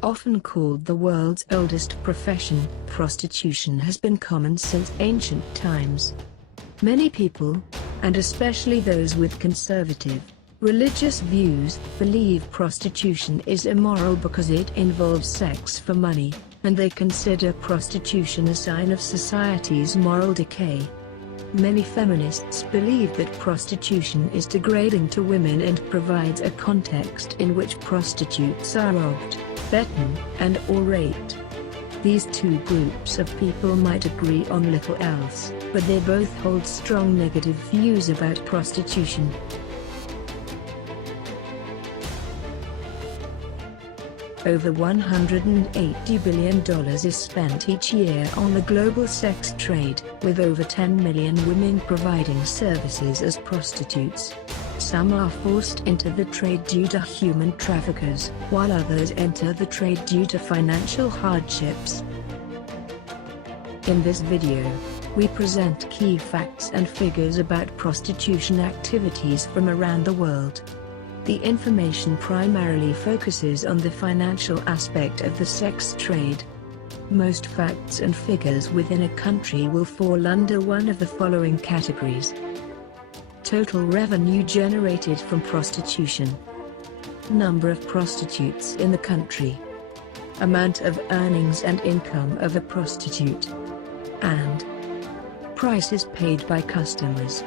Often called the world's oldest profession, prostitution has been common since ancient times. Many people, and especially those with conservative, religious views, believe prostitution is immoral because it involves sex for money, and they consider prostitution a sign of society's moral decay. Many feminists believe that prostitution is degrading to women and provides a context in which prostitutes are robbed, beaten, and/or raped. These two groups of people might agree on little else, but they both hold strong negative views about prostitution. Over $180 billion is spent each year on the global sex trade, with over 10 million women providing services as prostitutes. Some are forced into the trade due to human traffickers, while others enter the trade due to financial hardships. In this video, we present key facts and figures about prostitution activities from around the world. The information primarily focuses on the financial aspect of the sex trade. Most facts and figures within a country will fall under one of the following categories. Total revenue generated from prostitution. Number of prostitutes in the country. Amount of earnings and income of a prostitute. And prices paid by customers.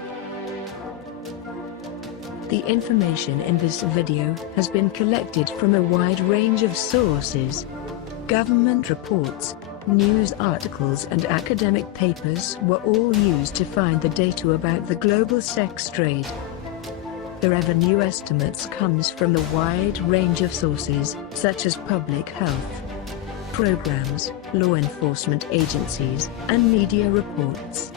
The information in this video has been collected from a wide range of sources. Government reports, news articles and academic papers were all used to find the data about the global sex trade. The revenue estimates comes from a wide range of sources, such as public health programs, law enforcement agencies, and media reports.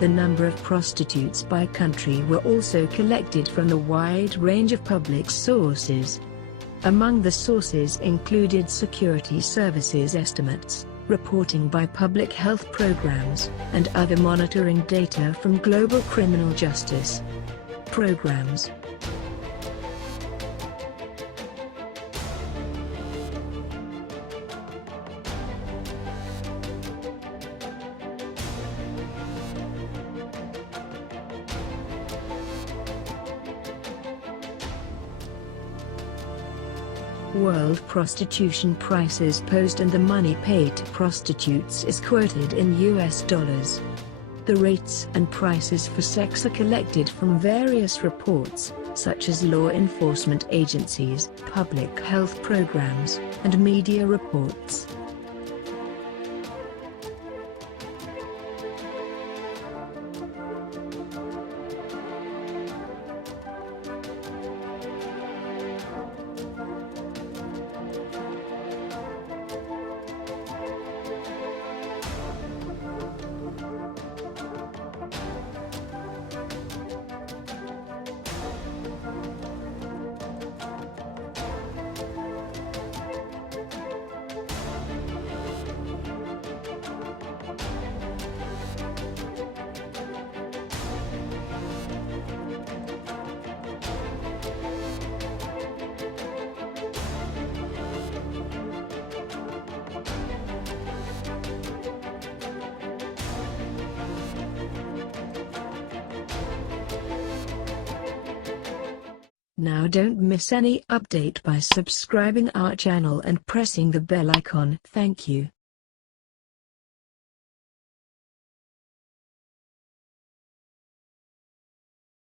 The number of prostitutes by country were also collected from the wide range of public sources. Among the sources included security services estimates, reporting by public health programs, and other monitoring data from global criminal justice programs. World prostitution prices posed and the money paid to prostitutes is quoted in US dollars. The rates and prices for sex are collected from various reports, such as law enforcement agencies, public health programs, and media reports. Now don't miss any update by subscribing our channel and pressing the bell icon. Thank you.